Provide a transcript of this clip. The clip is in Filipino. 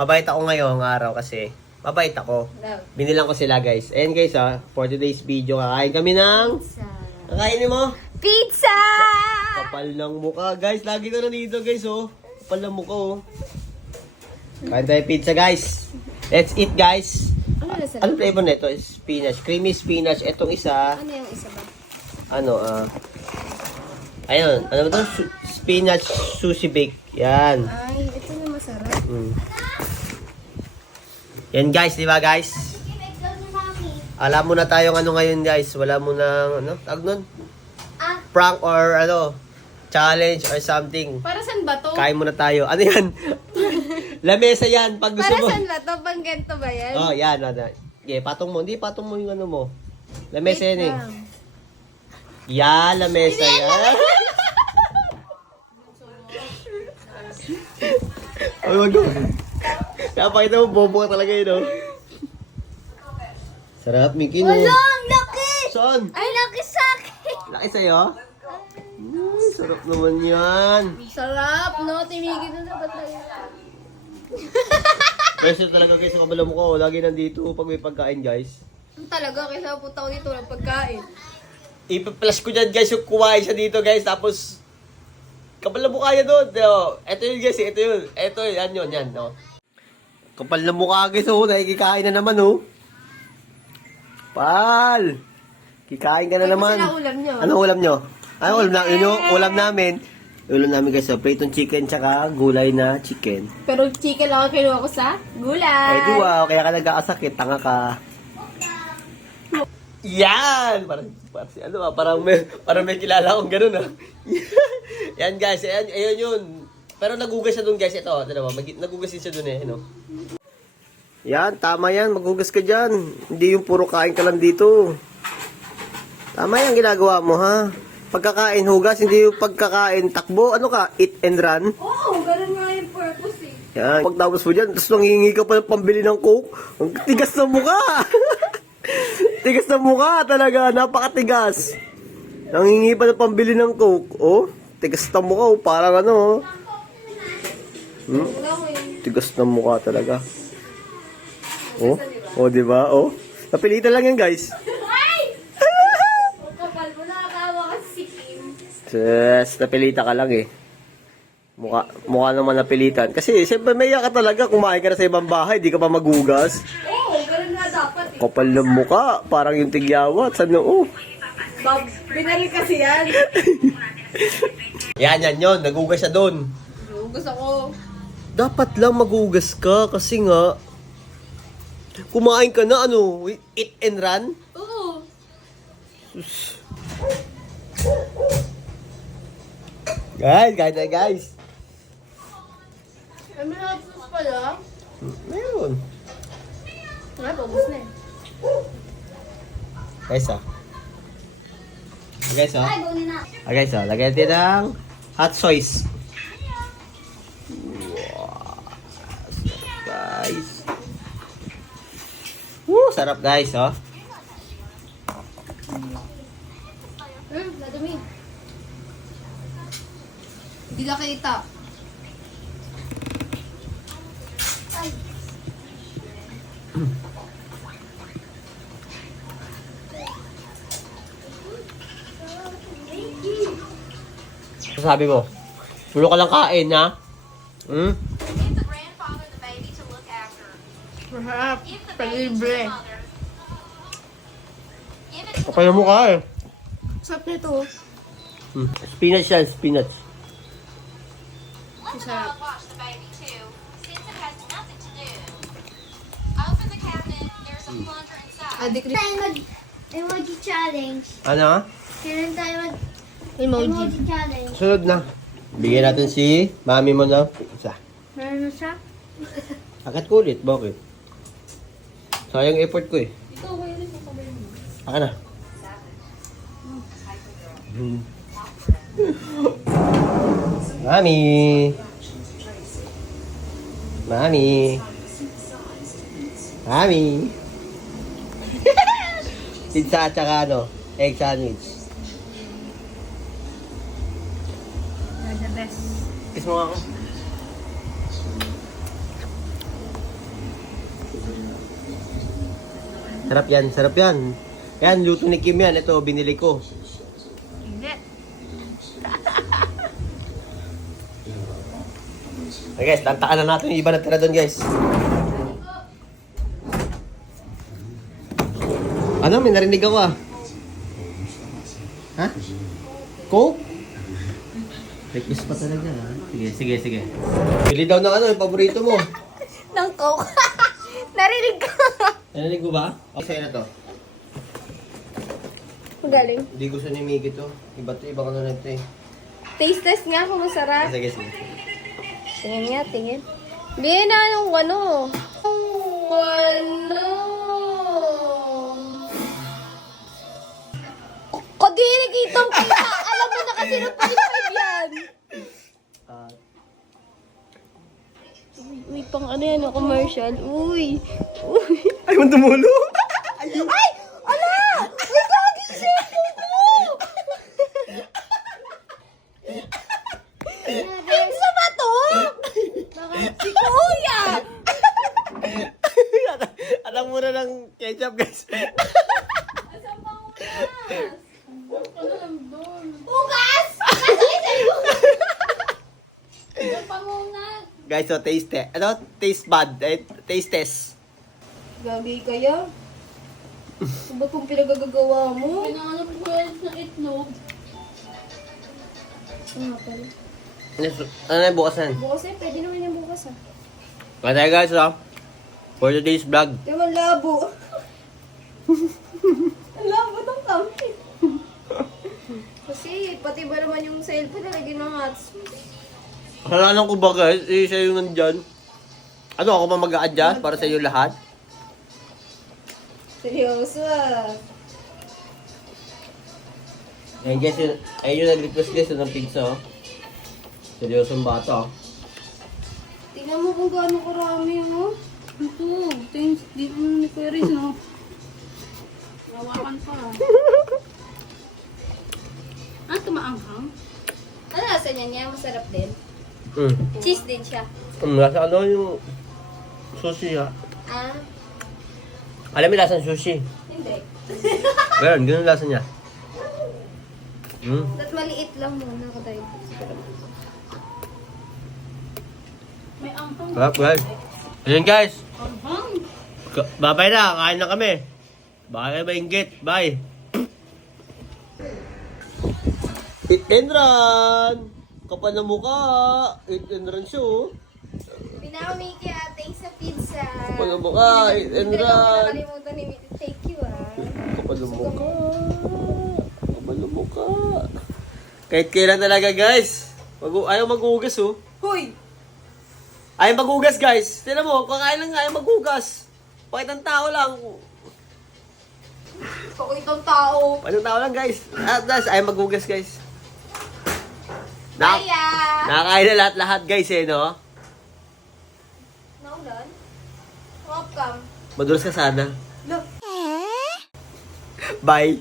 Mabait ako ngayong araw kasi mabait ako. Love. Binilang ko sila guys. Ayan guys ah, for today's video, kakain kami ng... Kakainin mo? Pizza! Kapal ng mukha guys. Lagi ko na dito guys oh. Kapal ng mukha oh. Kain tayo pizza guys. Let's eat guys. Ano na Ano flavor nito? Spinach. Creamy spinach. Etong isa, Ano yung isa ba? ano ah... ayun, ano ba to? Su- spinach sushi bake. Yan. Ay, ito na masarap. Mm. Yan guys, di ba guys? Alam mo na tayong ano ngayon guys. Wala mo na, ano, tag nun? Ah. Prank or ano, challenge or something. Para saan ba to? Kain muna tayo. Ano yan? Lamesa yan pag gusto Para mo. saan ba to? Pang ganito ba yan? Oh, yan. ano. Okay, patong mo. Hindi, patong mo yung ano mo. Lamesa yan eh. Yan, lamesa yan. Ay, wag. Napakita mo, bobo ka talaga yun, oh. Sarap, Mickey, no? ang laki! Saan? Ay, laki sa akin! Laki sa'yo? Mm, sarap naman yan. Sarap, no? Tinigil na dapat tayo. Pressure talaga guys sa kabalam ko. Lagi nandito pag may pagkain, guys. Talaga, kaysa punta ko dito ng pagkain. Ipa-flash ko dyan, guys, yung kumain siya dito, guys. Tapos, kapal na mukha niya doon. Ito yun, guys. Ito yun. Ito, yan yun, yan. No? Kapal na mukha, guys. Oh, nakikikain na naman, oh. Pal! Kikain ka na Ay, naman. kasi naulam nyo. Ano ulam nyo? Ano ulam na? Yun yung ulam namin. Ulam namin, guys. So, pritong chicken tsaka gulay na chicken. Pero chicken lang ang kinuha ko sa gulay. Ay, di wow. Kaya ka nagkakasakit. Tanga ka. Yan! Parang, parang, ano ah, parang may, parang may kilala akong ganun ah. yan guys, ayan, ayun yun. Pero nagugas siya dun guys, ito, ito naman, mag, nagugas din siya dun eh, ano. Yan, tama yan, magugas ka dyan. Hindi yung puro kain ka lang dito. Tama yan ginagawa mo ha. Pagkakain hugas, hindi yung pagkakain takbo. Ano ka, eat and run? Oo, oh, ganun nga yung purpose eh. Yan. Pagtapos mo dyan, tapos nanghingi ka pa ng pambili ng coke. Ang tigas ng mukha. tigas ng mukha talaga. Napakatigas. Nanghingi pa ng pambili ng coke. Oh, tigas ng mukha. Oh. Parang ano. oh. Hmm? Tigas ng mukha talaga. Oh, oh di ba? Oh. Napilitan lang yan, guys. Yes, napilitan ka lang eh. Mukha, mukha naman napilitan. Kasi, siyempre, may ka talaga. Kumain ka na sa ibang bahay, di ka pa magugas. Oo, oh, ganun nga dapat eh. Kapal ng mukha, parang yung tigyawat sa noo. Bob, binalik kasi yan. Yan, yan yun. Nagugas siya doon. Gusto ko. Dapat lang magugas ka kasi nga, kumain ka na ano, eat and run. Oo. Guys, guys, guys, guys. Ay, may hapos pala. Meron. Nga, paubos na eh. Guys, ah. Guys, ah. bunin na. Ah, guys, ah. Lagyan natin ng hot sauce. Sarap guys, oh. Hmm, nadumi. Hindi na kita. Sabi mo? Pulo ka lang kain, ha? Hmm? Give the grandfather the baby to look after. Masarap. Palibre. Kapal na mukha, eh. Sarap nito. Hmm. Spinach yan, spinach. Let the Sarap. dog watch the baby too, since it has nothing to do. Open the cabinet. There's a plunger inside. Adik tayo mag-emoji challenge. Ano? Kailan tayo Emoji. mag-emoji challenge? Sunod na. Bigyan natin si mami mo na isa. Meron na siya? Akat ko ulit, bakit? Sayang effort ko eh. Ito, kuya rin. Pagkabalin mo. Aka na. Hmm. Mami! Mami! Mami! Pizza at saka ano, egg sandwich. You're the best. Kiss mo ako. Sarap yan, sarap yan. Yan, luto ni Kim yan. Ito, binili ko. Okay guys, tantakan na natin yung iba na tira doon guys. Ano, may narinig ako ah. Ha? Coke? Request pa talaga ah. Sige, sige, sige. Bili daw ng ano, yung paborito mo. Ng coke. Narinig ka. Narinig mo ba? Okay, sa'yo na to. Magaling. Hindi gusto ni Miggy to. Iba to, ibang ano na ito eh. Taste test nga kung Ah, masarap. sige, sige. Tingin nga, tingin. Hindi na, anong ano? Ano? Kadiri kitang kita. Alam mo na kasi na 5 yan. Ah, Uy, uy, pang ano yan, commercial. Uy. Uy. Ay, man tumulo! Ay! Ala! May gagi siya ko! Pinsa ba to? Si Kuya! Alam mo na ng ketchup guys. Nasaan sa'yo? Ang pangunat. guys, so taste test. Ano? Taste bud. Eh, taste test. Gagi kaya? Ano ba itong pinagagagawa mo? Pinanganap ko yan sa itlog. Ano pala? Ano ano na bukas yan? Bukas eh, pwede naman yung bukas ah. Kaya guys, oh. For today's vlog. Di ba labo? Ang labo ng kami. Kasi pati ba naman yung cellphone nalagyan ng hotspot. Kasalanan ko ba guys? Eh, siya yung nandyan. Ano, ako pa mag-a-adjust para sa iyo lahat? Seryoso ah. Ayun guys, yun, ayun yung nag-request guys ng pizza, oh. Seryosong bata, oh. Tingnan mo kung gaano karami mo. Ito, thanks. Di mo ni Kuya Riz, no? Nawakan pa. ah, tumaanghang? Ano nasa niya niya? Masarap din. Mm. Cheese din siya. Um, nasa ano yung sushi, ha? Ah, Alam mo yung lasang sushi? hindi. Meron, ganun lasa niya. Mm. At maliit lang muna ako tayo. May anghang. Sarap guys. Ayun guys. Anghang? Ka- Babay na, kain na kami. Baka kayo maingit. Bye. Eat and run! Kapal na mukha. Eat and run siya oh. Pinami kay ate sa pizza. Kapal na mukha. Eat and Hindi ko run. nakalimutan ni Mito. Thank you ah. Kapal na mukha. Kapal na mukha. Kahit kailan talaga guys. Mag ayaw maghugas oh. Hoy! Ayaw maghugas guys. Tignan mo, kakain lang ayaw maghugas. Pakit ng tao lang. Ako itong tao. Pakit ng tao lang guys. At das, ayaw maghugas guys. Na Kaya! nakakain na lahat-lahat guys eh, no? Madulas ka sana. Look. Bye.